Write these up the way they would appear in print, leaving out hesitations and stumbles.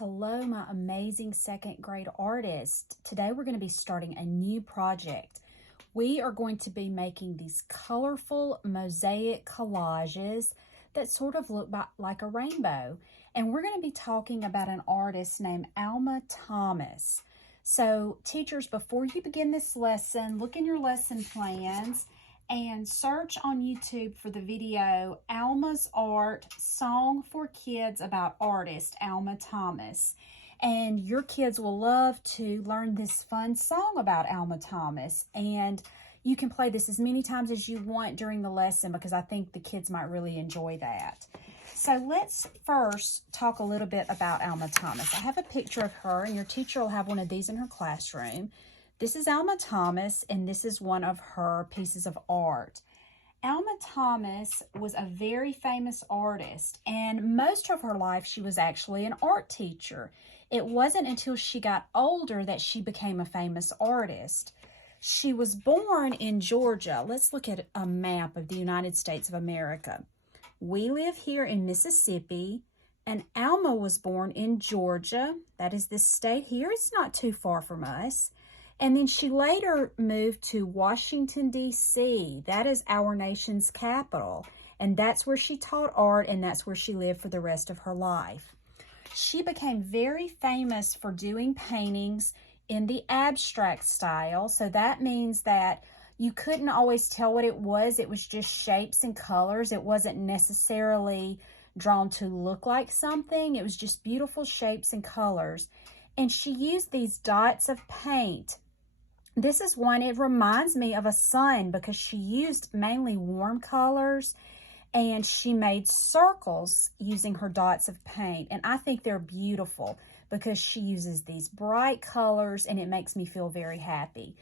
Hello, my amazing second grade artists. Today we're going to be starting a new project. We are going to be making these colorful mosaic collages that sort of look like a rainbow. And we're going to be talking about an artist named Alma Thomas. So teachers, before you begin this lesson, look in your lesson plans and search on YouTube for the video Alma's Art Song for Kids about artist Alma Thomas. And your kids will love to learn this fun song about Alma Thomas. And you can play this as many times as you want during the lesson because I think the kids might really enjoy that. So let's first talk a little bit about Alma Thomas. I have a picture of her, and your teacher will have one of these in her classroom. This is Alma Thomas, and this is one of her pieces of art. Alma Thomas was a very famous artist, and most of her life she was actually an art teacher. It wasn't until she got older that she became a famous artist. She was born in Georgia. Let's look at a map of the United States of America. We live here in Mississippi, and Alma was born in Georgia. That is this state here. It's not too far from us. And then she later moved to Washington, D.C. That is our nation's capital. And that's where she taught art, and that's where she lived for the rest of her life. She became very famous for doing paintings in the abstract style. So that means that you couldn't always tell what it was. It was just shapes and colors. It wasn't necessarily drawn to look like something. It was just beautiful shapes and colors. And she used these dots of paint. This is one, it reminds me of a sun because she used mainly warm colors and she made circles using her dots of paint. And I think they're beautiful because she uses these bright colors and it makes me feel very happy.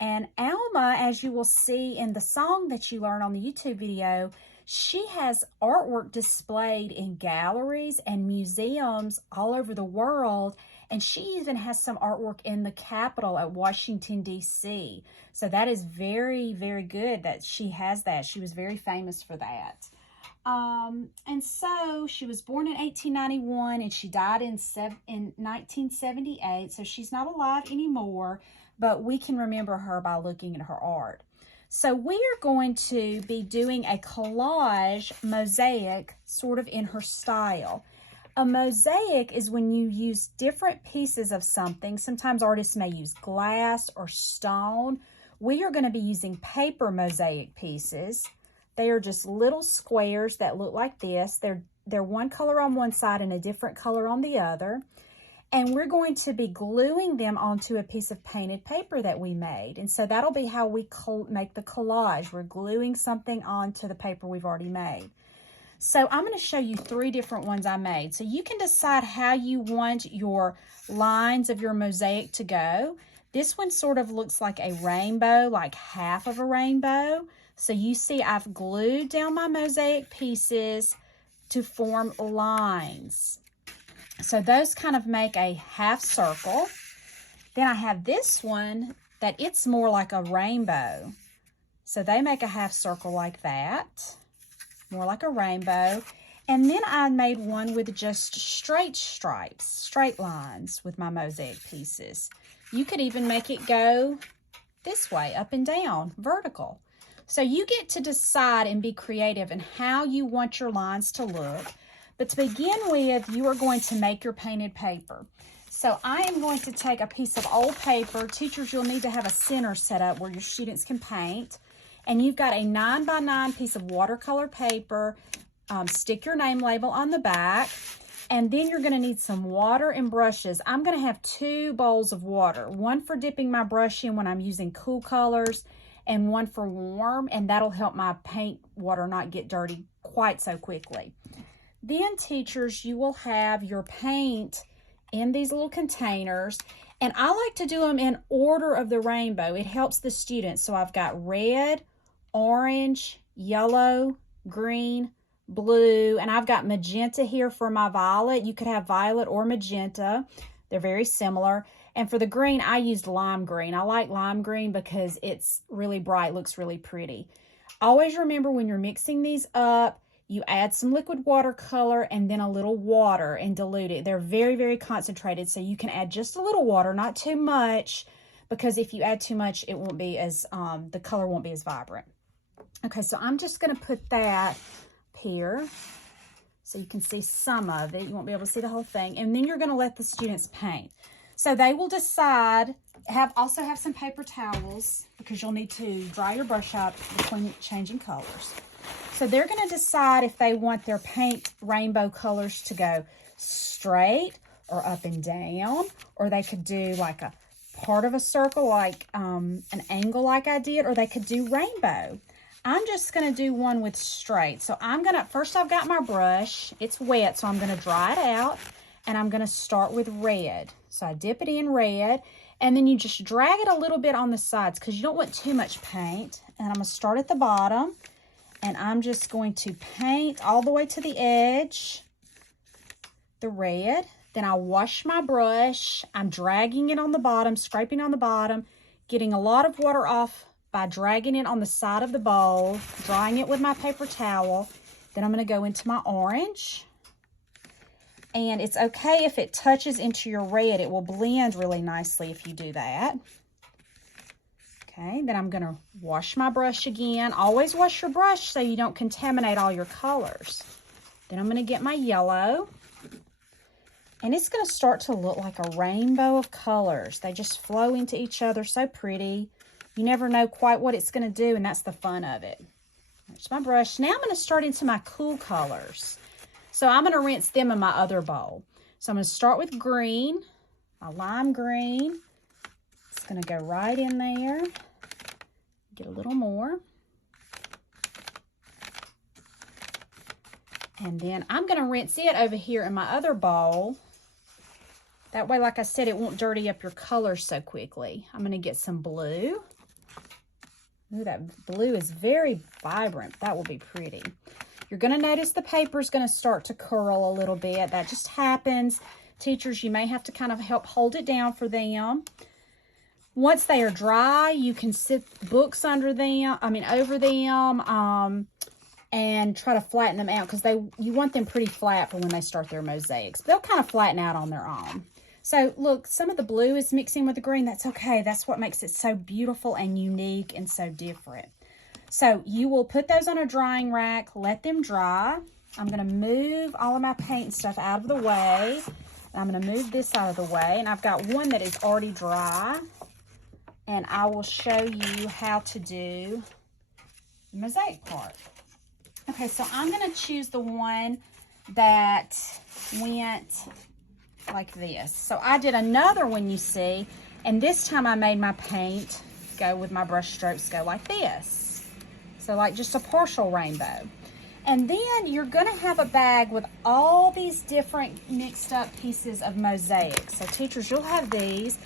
And Alma, as you will see in the song that you learn on the YouTube video, she has artwork displayed in galleries and museums all over the world. And she even has some artwork in the Capitol at Washington, D.C. So that is very, very good that she has that. She was very famous for that. And so she was born in 1891 and she died in 1978. So she's not alive anymore, but we can remember her by looking at her art. So we are going to be doing a collage mosaic sort of in her style. A mosaic is when you use different pieces of something. Sometimes artists may use glass or stone. We are going to be using paper mosaic pieces. They are just little squares that look like this. They're one color on one side and a different color on the other. And we're going to be gluing them onto a piece of painted paper that we made. And so that'll be how we make the collage. We're gluing something onto the paper we've already made. So I'm going to show you 3 different ones I made. So you can decide how you want your lines of your mosaic to go. This one sort of looks like a rainbow, like half of a rainbow. So you see I've glued down my mosaic pieces to form lines. So those kind of make a half circle. Then I have this one that it's more like a rainbow. So they make a half circle like that. More like a rainbow. And then I made one with just straight stripes, straight lines with my mosaic pieces. You could even make it go this way, up and down, vertical. So you get to decide and be creative in how you want your lines to look. But to begin with, you are going to make your painted paper. So I am going to take a piece of old paper. Teachers, you'll need to have a center set up where your students can paint. And you've got a 9x9 piece of watercolor paper. Stick your name label on the back. And then you're going to need some water and brushes. I'm going to have 2 bowls of water. One for dipping my brush in when I'm using cool colors, and one for warm. And that'll help my paint water not get dirty quite so quickly. Then, teachers, you will have your paint in these little containers. And I like to do them in order of the rainbow. It helps the students. So I've got red, orange, yellow, green, blue, and I've got magenta here for my violet. You could have violet or magenta. They're very similar. And for the green, I used lime green. I like lime green because it's really bright, looks really pretty. Always remember when you're mixing these up, You add some liquid watercolor and then a little water and dilute it. They're very, very concentrated, so you can add just a little water, not too much, because if you add too much, it won't be as, the color won't be as vibrant. Okay, so I'm just going to put that here so you can see some of it. You won't be able to see the whole thing. And then you're going to let the students paint. So they will decide, also have some paper towels because you'll need to dry your brush out between changing colors. So they're going to decide if they want their paint rainbow colors to go straight or up and down, or they could do like a part of a circle, like an angle like I did, or they could do rainbow. I'm just going to do one with straight. So first I've got my brush. It's wet, so I'm going to dry it out, and I'm going to start with red. So I dip it in red, and then you just drag it a little bit on the sides because you don't want too much paint. And I'm going to start at the bottom, and I'm just going to paint all the way to the edge, the red. Then I wash my brush. I'm dragging it on the bottom, scraping on the bottom, getting a lot of water off by dragging it on the side of the bowl, drying it with my paper towel. Then I'm going to go into my orange. And it's okay if it touches into your red. It will blend really nicely if you do that. Okay, then I'm going to wash my brush again. Always wash your brush so you don't contaminate all your colors. Then I'm going to get my yellow. And it's going to start to look like a rainbow of colors. They just flow into each other, so pretty. You never know quite what it's going to do, and that's the fun of it. There's my brush. Now I'm going to start into my cool colors. So I'm going to rinse them in my other bowl. So I'm going to start with green, my lime green. It's going to go right in there. Get a little more. And then I'm going to rinse it over here in my other bowl. That way, like I said, it won't dirty up your colors so quickly. I'm going to get some blue. Ooh, that blue is very vibrant. That will be pretty. You're going to notice the paper is going to start to curl a little bit. That just happens. Teachers, you may have to kind of help hold it down for them. Once they are dry, you can sit books over them, and try to flatten them out because you want them pretty flat for when they start their mosaics. They'll kind of flatten out on their own. So look, some of the blue is mixing with the green. That's okay. That's what makes it so beautiful and unique and so different. So you will put those on a drying rack, let them dry. I'm going to move all of my paint and stuff out of the way. I'm going to move this out of the way. And I've got one that is already dry. And I will show you how to do the mosaic part. Okay, so I'm going to choose the one that went like this. So I did another one, you see, and this time I made my paint go with my brush strokes go like this. So like just a partial rainbow. And then you're going to have a bag with all these different mixed up pieces of mosaic. So teachers, you'll have these.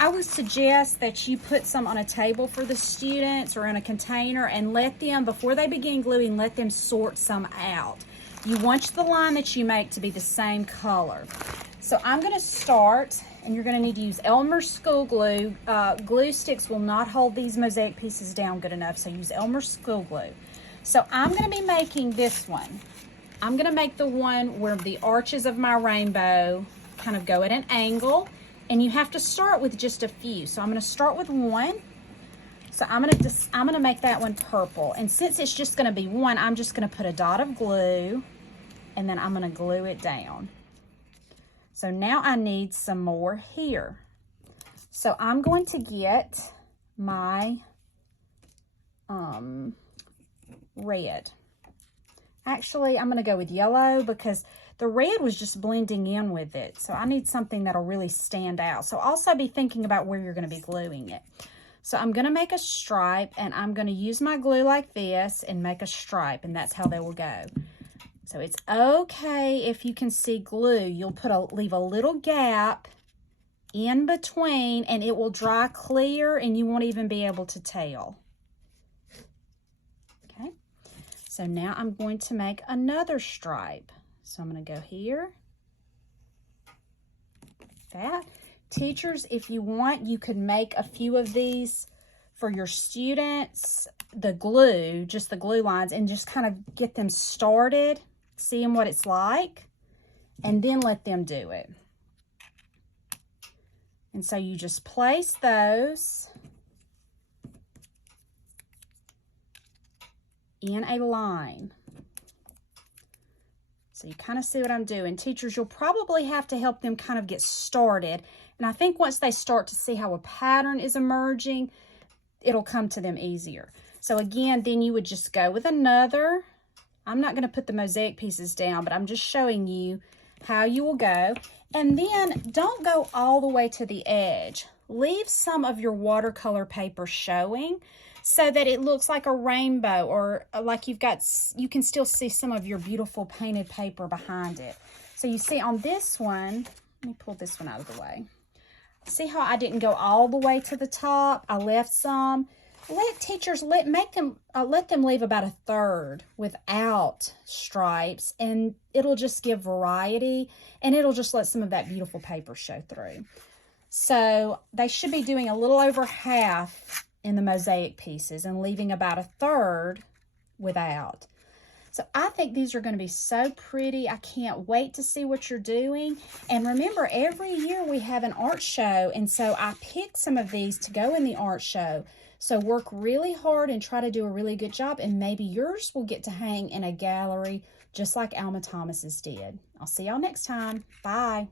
I would suggest that you put some on a table for the students or in a container and let them, before they begin gluing, let them sort some out. You want the line that you make to be the same color. So I'm going to start, and you're going to need to use Elmer's school glue. Glue sticks will not hold these mosaic pieces down good enough, so use Elmer's school glue. So I'm going to be making this one. I'm going to make the one where the arches of my rainbow kind of go at an angle. And you have to start with just a few. So I'm going to start with one. So I'm going to make that one purple. And since it's just going to be one, I'm just going to put a dot of glue, and then I'm going to glue it down. So now I need some more here. So I'm going to get my red. Actually, I'm going to go with yellow because the red was just blending in with it. So I need something that'll really stand out. So also be thinking about where you're going to be gluing it. So I'm going to make a stripe, and I'm going to use my glue like this and make a stripe, and that's how they will go. So it's okay if you can see glue. You'll leave a little gap in between, and it will dry clear, and you won't even be able to tell. Okay. So now I'm going to make another stripe. So I'm going to go here, that. Teachers, if you want, you could make a few of these for your students the glue, just the glue lines, and just kind of get them started, seeing what it's like, and then let them do it. And so you just place those in a line. So you kind of see what I'm doing. Teachers, you'll probably have to help them kind of get started. And I think once they start to see how a pattern is emerging, it'll come to them easier. So again, then you would just go with another. I'm not going to put the mosaic pieces down, but I'm just showing you how you will go. And then don't go all the way to the edge. Leave some of your watercolor paper showing so that it looks like a rainbow, or like you can still see some of your beautiful painted paper behind it. So you see on this one, let me pull this one out of the way. See how I didn't go all the way to the top? I left some. Let teachers let them leave about a third without stripes, and it'll just give variety, and it'll just let some of that beautiful paper show through. So they should be doing a little over half in the mosaic pieces and leaving about a third without. So I think these are going to be so pretty. I can't wait to see what you're doing. And remember, every year we have an art show, and so I picked some of these to go in the art show. So work really hard and try to do a really good job, and maybe yours will get to hang in a gallery just like Alma Thomas's did. I'll see y'all next time. Bye.